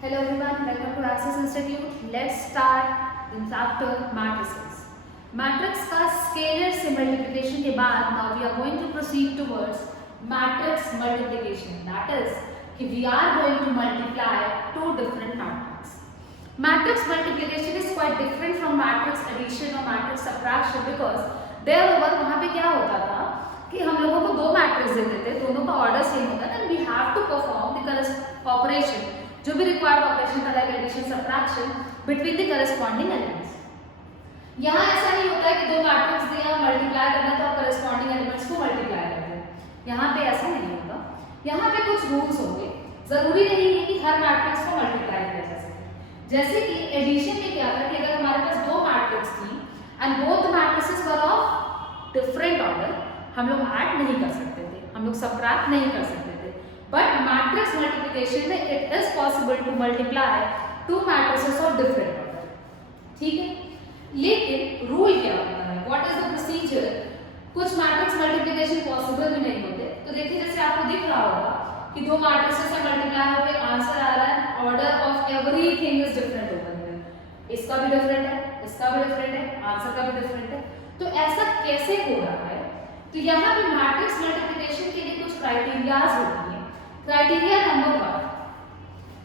Hello everyone, welcome to Access Institute. Let's start the chapter matrices. Matrix का scalar से multiplication के बाद now we are going to proceed towards matrix multiplication. That is कि we are going to multiply two different matrices. Matrix multiplication is quite different from matrix addition or matrix subtraction because there over वहाँ पे क्या होता था कि हम लोगों को दो मैट्रिक्स देते थे, दोनों का ऑर्डर सेम होता था and we have to perform the operation जो भी रिक्वायर्ड ऑपरेशन था like addition subtraction between the corresponding elements. यहाँ ऐसा नहीं होता है कि दो मैट्रिक्स दिया मल्टीप्लाई करना तो आप करस्पॉन्डिंग एलिमेंट्स को मल्टीप्लाई कर दें, यहाँ पे ऐसा नहीं होता। यहाँ पे कुछ रूल्स होंगे, जरूरी नहीं है कि हर मैट्रिक्स को मल्टीप्लाई किया जा सके। जैसे कि एडिशन में क्या था कि अगर हमारे पास दो मैट्रिक्स थी and both matrices were of different order, हम लोग ऐड नहीं कर सकते थे, हम लोग सबट्रैक्ट नहीं कर सकते थे। बट मैट्रिक्स मल्टीप्लिकेशन में it is possible to multiply two matrices of different order, ठीक है। लेकिन रूल क्या होता है, व्हाट इज द प्रोसीजर? कुछ मैट्रिक्स मल्टीप्लिकेशन पॉसिबल भी नहीं होते। तो देखिए जैसे आपको दिख रहा होगा कि दो मैट्रिसेस से मल्टीप्लाई होकर आंसर आ रहा है, order of everything is different over here. इसका भी डिफरेंट है, इसका भी डिफरेंट है, आंसर का भी डिफरेंट है। तो ऐसा कैसे हो रहा है? तो यहाँ पे मैट्रिक्स मल्टीप्लिकेशन के लिए कुछ क्राइटेरियाज होती है। Criteria number 1,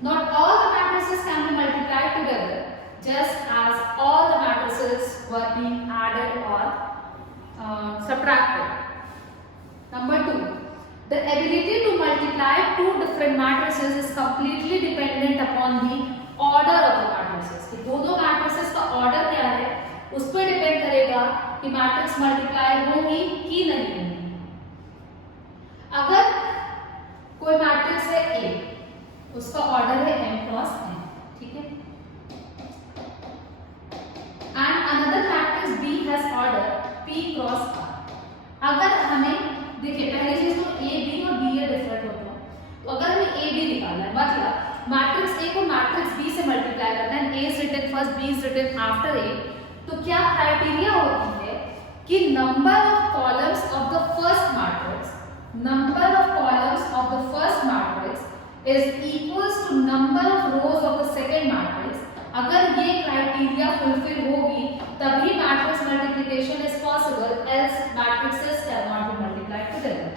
not all the matrices can be multiplied together just as all the matrices were being added or subtracted. Number 2, the ability to multiply two different matrices is completely dependent upon the order of the matrices. कि दो matrices का order क्या है उस पर depend करेगा कि matrix multiply होगी कि नहीं होगी। अगर कोई मैट्रिक्स है A, उसका ऑर्डर है m क्रॉस n, ठीक है। And another matrix B has order p cross r। अगर हमें देखिए पहली चीज तो A B और B A डिफरेंट होता है, तो अगर हमें A B निकालना है मतलब मैट्रिक्स A को मैट्रिक्स B से मल्टीप्लाई करना है, A is written first, B is written after A, तो क्या क्राइटेरिया होती है कि number of columns of the first matrix, number of columns of the first matrix is equals to number of rows of the second matrix। अगर ये criteria fulfil होगी तभी matrix multiplication is possible, else matrices cannot be multiplied together।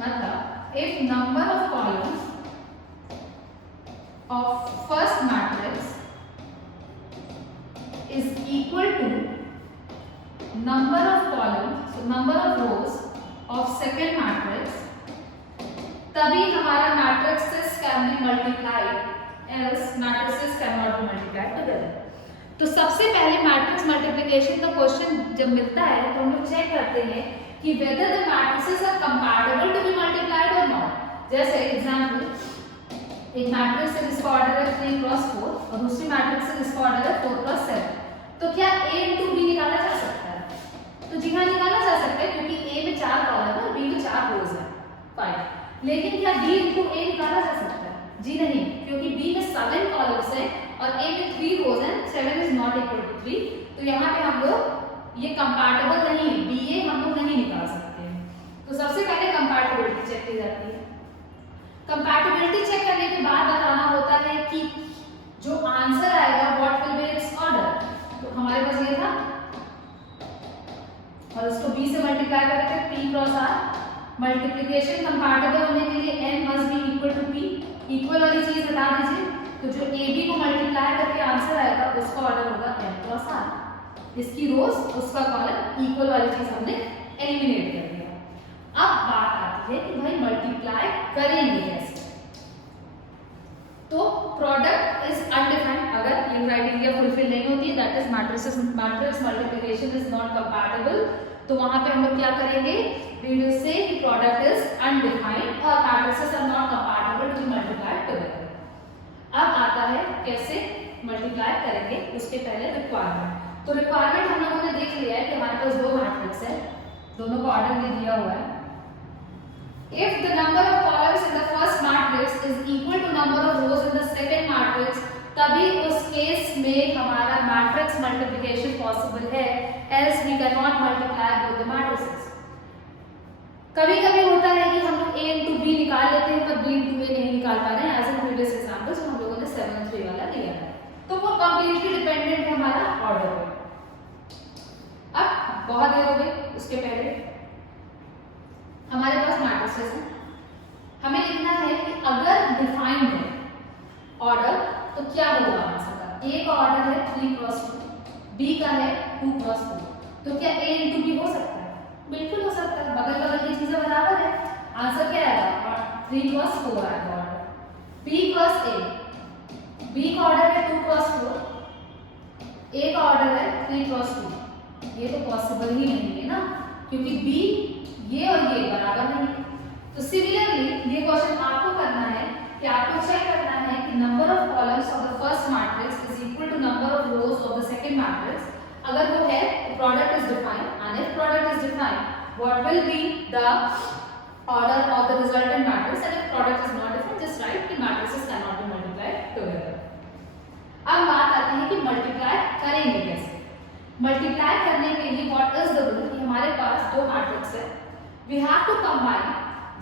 मतलब if number of columns of first matrix is equal to number of columns, so number of rows of second matrix, तभी हमारा matrices can be multiplied, else matrices cannot be multiplied together। तो सबसे पहले matrix multiplication का question जब मिलता है तो हम लोग चेक करते हैं कि whether the matrices are compatible to be multiplied or not। जैसे एग्जांपल, एक मैट्रिक्स है जिसका ऑर्डर है 3 क्रॉस 4 और दूसरी मैट्रिक्स है जिसका ऑर्डर है 4 क्रॉस 7, तो क्या A into B निकाला जा सकता है? तो जी हाँ निकाला जा सकता है क्योंकि A में 4 कॉलम है और B में 4 रोज है 5। लेकिन क्या B into A निकाला जा सकता है? जी नहीं, क्योंकि B में 7 कॉलम्स हैं और A में 3 रोज हैं, 7 इज नॉट इक्वल टू 3। तो यहाँ पे हम लोग ये कंपैटिबल नहीं है, BA हम लोग नहीं निकाल सकते हैं। तो सबसे पहले कंपैटिबिलिटी चेक की जाती है। कंपैटिबिलिटी चेक करने के बाद बताना होता है कि जो आंसर आएगा what will B it's order. तो हमारे पास ये था और इसको B से मल्टीप्लाई करके P cross R। Multiplication compatible होने के लिए n must be equal to P। Equal वाली चीज हटा दीजिए, तो जो AB को मल्टीप्लाई करके आंसर आएगा उसका ऑर्डर होगा m क्रॉस R। इसकी रोज उसका कॉलम, इक्वल वाली चीज हमने एलिमिनेट कर दिया। अब बात आती है कि भाई मल्टीप्लाई करेंगे कैसे? तो प्रोडक्ट इज अनडिफाइंड। अगर ये क्राइटेरिया फुलफिल नहीं होती, that is matrix multiplication is not compatible, तो वहां पे हम लोग क्या करेंगे? वी विल से कि प्रोडक्ट इज अनडिफाइंड और matrices are not compatible to be multiplied together. अब आता है कैसे मल्टीप्लाई करेंगे, उसके पहले रिक्वायरमेंट। तो रिक्वायरमेंट हम लोगों ने देख लिया है कि हमारे पास दो मैट्रिक्स है, दोनों का ऑर्डर भी दिया हुआ है। If the number of columns in the first matrix is equal to number of rows in the second matrix, तभी उस केस में हमारा मैट्रिक्स मल्टीप्लिकेशन पॉसिबल है, else we cannot multiply both the matrices। कभी-कभी होता है कि हम लोग A into B निकाल लेते हैं पर B into A नहीं निकाल पा रहे हैं, एज इन प्रीवियस बहुत देर हो गई। उसके पहले हमारे पास मैट्रिसेस है, हमें लिखना है कि अगर डिफाइंड है ऑर्डर तो क्या होगा आंसर का। ए का ऑर्डर है 3 क्रॉस 2, बी का है 2 क्रॉस 2, तो क्या ए इंटू बी हो सकता है? बिल्कुल हो सकता है, बगल बगल की चीजें बराबर है। आंसर क्या आएगा? 3 क्रॉस 4 आएगा order. B cross A, B का ऑर्डर है 2 क्रॉस 4, ए का ऑर्डर है 3 क्रॉस 2। ये तो पॉसिबल ही नहीं है ना, क्योंकि बी ये और ये बराबर नहीं है। तो सिमिलरली ये क्वेश्चन आपको करना है कि आपको चेक करना है कि number of columns of the first matrix is equal to number of rows of the second matrix. अगर वो है तो product is defined, and if product is defined what will be the order of the resultant matrix, and if product is not defined just write कि matrices can not be multiplied together. अब बात आती है कि multiply करेंगे कैसे। Multiply करने के लिए व्हाट इज द रूल कि हमारे पास दो मैट्रिक्स है, वी हैव टू कंबाइन।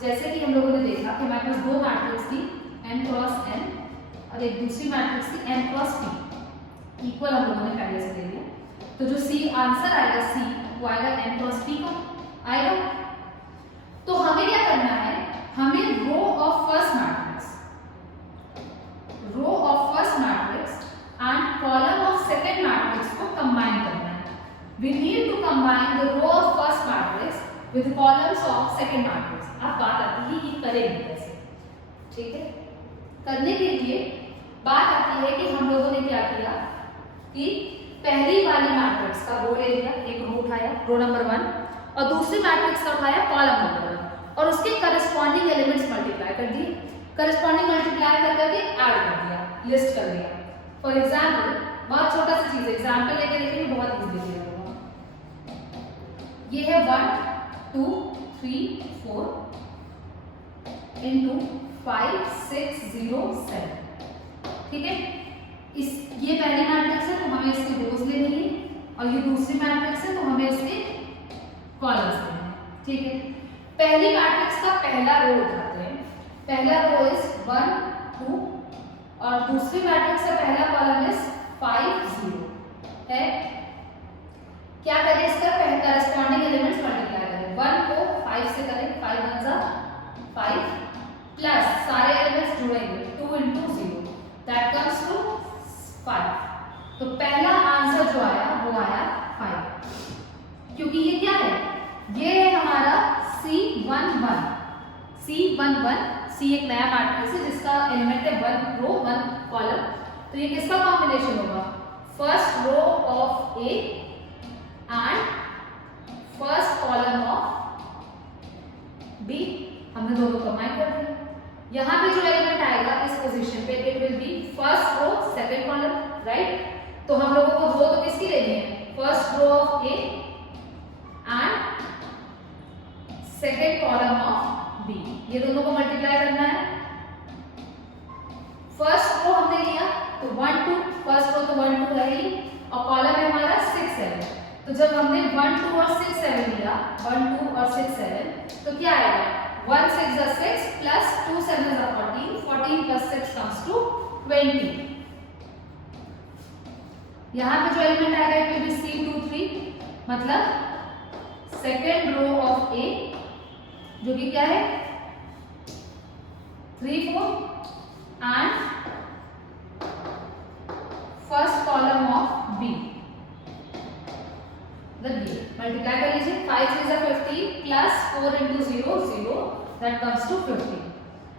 जैसे कि हम लोगों ने देखा कि हमारे पास दो मैट्रिक्स थी n क्रॉस n और एक दूसरी मैट्रिक्स थी n क्रॉस p, इक्वल हम लोगों ने पहले से ले लिया। तो जो सी आंसर आएगा सी वो आएगा n क्रॉस p का आएगा। तो हमें क्या करना है, हमें row of first matrix and column of second matrix को कंबाइन करना है। We need to combine the row of first matrix with columns of second matrix. अब बात आती है कि करेंगे कैसे, ठीक है। करने के लिए बात आती है कि हम लोगों ने क्या किया कि पहली वाली मैट्रिक्स का रो ले लिया, एक रो उठाया रो नंबर 1, और दूसरी मैट्रिक्स का उठाया कॉलम नंबर 1 और उसके करस्पॉन्डिंग एलिमेंट्स मल्टीप्लाई कर दिए। करस्पॉन्डिंग मल्टीप्लाई कर करके ऐड कर दिया, लिस्ट कर दिया। फॉर एग्जाम्पल बहुत छोटा सा चीज है, एग्जाम्पल लेके देखेंगे, बहुत इजीली क्लियर होगा। ये है 1 2 3 4 into 5 6 0 7, ठीक है। इस ये पहली मैट्रिक्स है तो हमें इसके रोज लेनी है, और ये दूसरी मैट्रिक्स है तो हमें इसके कॉलम्स लेने हैं, ठीक है। पहली मैट्रिक्स का पहला रो उठाते हैं, पहला रो इज 1 2 और दूसरी मैट्रिक्स का पहला कॉलम इज 5 0 है। क्या करें, इसका करस्पॉन्डिंग एलिमेंट्स मल्टीप्लाई करें। 1 को 5 से करें, 5 1 जा 5 प्लस सारे एलिमेंट्स जुड़ेंगे 2 into 0 दैट कम्स टू 5। तो पहला आंसर जो आया वो आया 5, क्योंकि ये क्या है, ये है हमारा C11। C11 C एक नया मैट्रिक्स है जिसका एलिमेंट है 1 रो 1 कॉलम। तो ये किसका कॉम्बिनेशन होगा, first row of A and first column of B। हमने दोनों कंबाइन कर दिया। यहाँ पे जो एलिमेंट आएगा इस पोजीशन पे it will be first row second column, right. तो हम लोगों को रो तो किसकी लेनी है, first row of A and second column of B। ये दोनों को मल्टीप्लाई करना है। फर्स्ट रो हमने लिया तो 1 2, फर्स्ट रो तो 1 2 है ही, और कॉलम है हमारा 6 7। तो जब हमने 1 2 और 6 7 लिया, 1 2 और 6 7, तो क्या आएगा, 1 6 is 6 plus 2 7 is 14, 14 plus 6 comes to 20। यहाँ पे जो एलिमेंट आएगा इट विल बी C23, मतलब सेकेंड रो ऑफ A, जो कि क्या है 3 4 and first column of B। Multiply कर लीजिए, 5 6 is 50 plus 4 into 0 0 that comes to 50।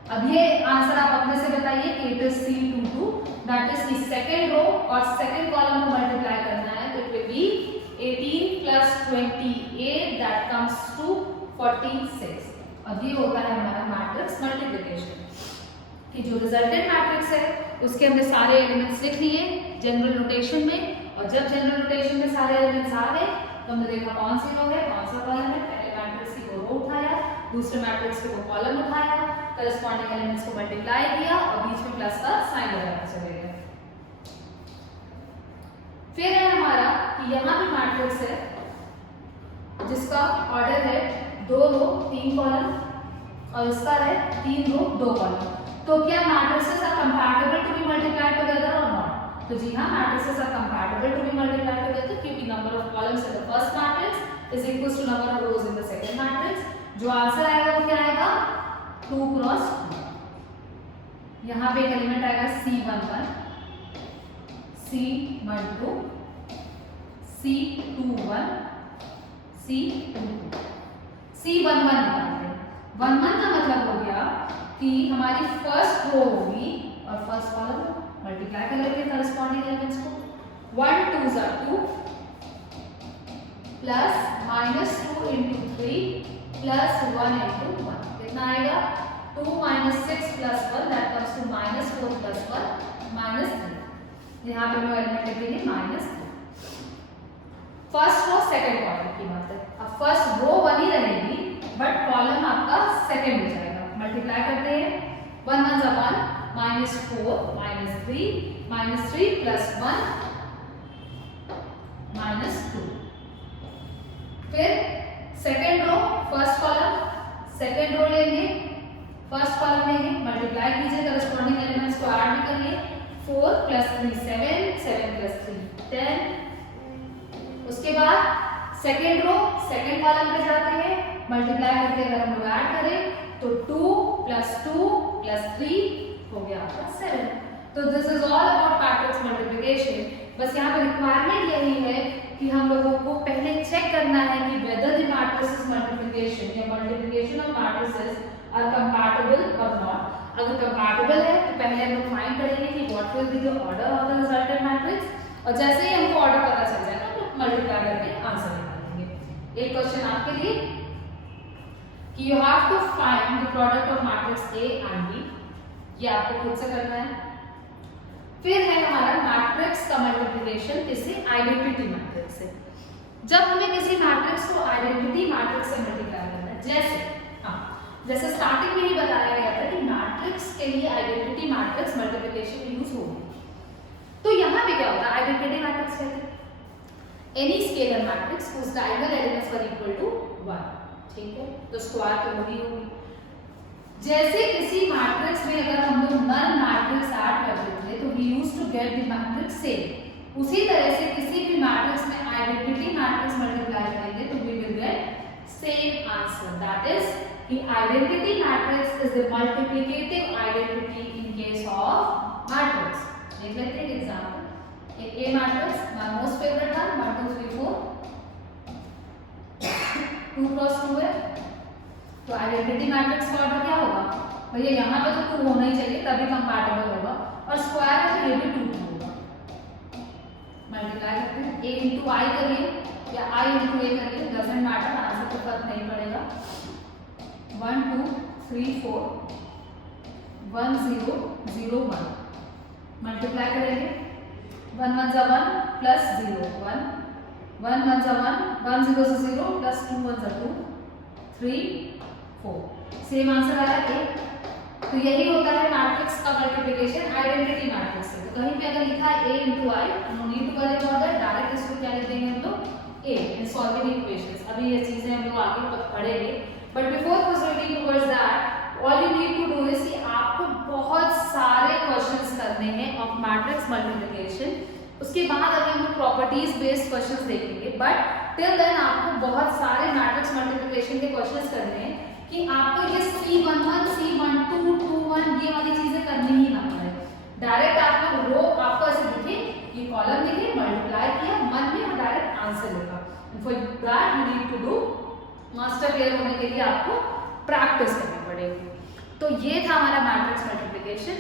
अब ये आंसर आप अपने से बताइए कि it is C22, that is की सेकंड रो और सेकंड कॉलम को मल्टीप्लाई करना है तो it will be 18 plus 28 that comes to 46। अब ये होता है हमारा मैट्रिक्स मल्टीप्लिकेशन कि जो रिजल्टेंट मैट्रिक्स है उसके हमने सारे एलिमेंट्स लिख लिए जनरल नोटेशन में, और जब जनरल नोटेशन में सारे एलिमेंट्स आ गए तो हमने देखा कौन सी रो है कौन सा कॉलम है। पहले मैट्रिक्स की रो उठाया, दूसरे मैट्रिक्स को कॉलम उठाया, करस्पॉन्डिंग एलिमेंट्स को मल्टीप्लाई किया और बीच में प्लस का साइन लगाना चले गए। फिर है हमारा कि यहाँ पे मैट्रिक्स है जिसका ऑर्डर है 2 रो 3 कॉलम और इसका है 3 रो 2 कॉलम। तो क्या matrices are compatible to be multiplied together और नॉट? तो जी हाँ, matrices are compatible to be multiplied together क्योंकि number of columns in the first matrix is equal to number of rows in the second matrix. जो answer आएगा वो क्या आएगा 2 क्रॉस 2। यहाँ पे एक एलिमेंट आएगा C11, C12, C21, C22, C11 निकालते हैं। 11 का मतलब हो गया कि हमारी फर्स्ट रो होगी और फर्स्ट कॉलम मल्टीप्लाई कर लेंगे करस्पॉन्डिंग एलिमेंट्स को। 1 2 are 2 plus -2 into 3 plus 1 into 1 कितना आएगा 2 minus 6 plus 1 that comes to -4 plus 1 -3। यहाँ पे मैं एलिमेंट लिखेंगे -3। फर्स्ट रो सेकंड कॉलम की बात है। अब फर्स्ट रो 1 ही रहेगी बट कॉलम आपका सेकंड हो जाएगा। मल्टीप्लाई करते हैं 1 1 जा 1 -4 -3 -3 plus 1 -2। फिर second row first column second row लेंगे फर्स्ट कॉलम लेंगे मल्टीप्लाई कीजिए करस्पॉन्डिंग एलिमेंट्स को ऐड भी करिए 4 + 3 7 7 + 3 10। उसके बाद सेकंड रो सेकंड कॉलम पे जाते हैं मल्टीप्लाई करके अगर हम लोग ऐड करें तो 2 + 2 + 3 हो गया आपका 7। तो this is all about matrix multiplication. बस यहाँ पे रिक्वायरमेंट यही है कि हम लोगों को पहले चेक करना है कि वेदर द मैट्रिसेस मल्टीप्लिकेशन या multiplication of matrices are compatible और नॉट। अगर कंपैटिबल है तो पहले हम लोग फाइंड करेंगे कि what will be the order of the resultant matrix और जैसे ही हमको ऑर्डर पता चल जाएगा तो मल्टीप्लाई करके आंसर निकालेंगे। एक क्वेश्चन आपके लिए कि you have to find the product of matrix A and B। ये आपको खुद से करना है। फिर है हमारा मैट्रिक्स का मल्टीप्लिकेशन किसी आइडेंटिटी मैट्रिक्स से। जब हमें किसी मैट्रिक्स को आइडेंटिटी मैट्रिक्स से मल्टीप्लाई करना है जैसे स्टार्टिंग में ही बताया गया था कि मैट्रिक्स के लिए आइडेंटिटी मैट्रिक्स मल्टीप्लिकेशन यूज होगी। तो यहाँ पे क्या होता है आइडेंटिटी मैट्रिक्स कहते हैं any scalar matrix whose diagonal elements were equal to 1। ठीक है तो स्क्वायर तो वही होगी। जैसे किसी मैट्रिक्स में अगर हम लोग नल मैट्रिक्स ऐड करते थे तो we used to get the matrix same. उसी तरह से किसी भी मैट्रिक्स में आइडेंटिटी मैट्रिक्स मल्टीप्लाई करेंगे तो we will get same answer. That is the identity matrix is the multiplicative identity in case of matrix। देख लेते हैं एग्जांपल। एक A matrix my most favorite one 1 2 3 4 2 cross 2 है तो आइडेंटिटी मैट्रिक्स का order क्या होगा भैया यहाँ पे तो 2 होना ही चाहिए तभी कंपैटिबल होगा और स्क्वायर है तो ये भी 2 होगा। मल्टीप्लाई करते हैं A into I करिए या I into A करिए डजंट मैटर आंसर पे फर्क नहीं पड़ेगा। 1 2 3 4 1 0 0 1 मल्टीप्लाई करेंगे 1 1 जा 1 प्लस 0 1 1 1 जा 1 1 0 से 0 प्लस 2 1 जा 2 3 4 सेम आंसर आया A। तो यही होता है मैट्रिक्स का मल्टीप्लिकेशन आइडेंटिटी मैट्रिक्स से। तो कहीं पे अगर लिखा है A into I no need to worry about that direct इसको क्या लिख देंगे हम लोग A इन सॉल्विंग इक्वेशंस। अभी ये चीजें हम लोग आगे पढ़ेंगे but before proceeding towards that all you need to do is कि आपको बहुत सारे क्वेश्चंस करने हैं ऑफ मैट्रिक्स मल्टीप्लिकेशन। उसके बाद अभी हम लोग प्रॉपर्टीज बेस्ड क्वेश्चंस देखेंगे बट टिल देन आपको बहुत सारे मैट्रिक्स मल्टीप्लिकेशन के क्वेश्चंस करने हैं कि आपको ये C11 C12 21 ये वाली चीजें करनी ही ना पड़े। डायरेक्ट आप लोग रो आपको ऐसे दिखे ये कॉलम दिखे मल्टीप्लाई किया मन में और डायरेक्ट आंसर लिखा। For that you need to do master clear होने के लिए आपको प्रैक्टिस करनी पड़ेगी। तो ये था हमारा मैट्रिक्स मल्टीप्लिकेशन।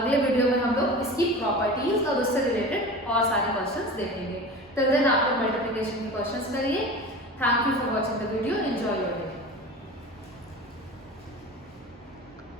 अगले वीडियो में हम लोग इसकी प्रॉपर्टीज और उससे रिलेटेड और सारे क्वेश्चंस देखेंगे। टिल देन आप लोग मल्टीप्लिकेशन के क्वेश्चंस करिए। Thank you for watching the video. Enjoy your day.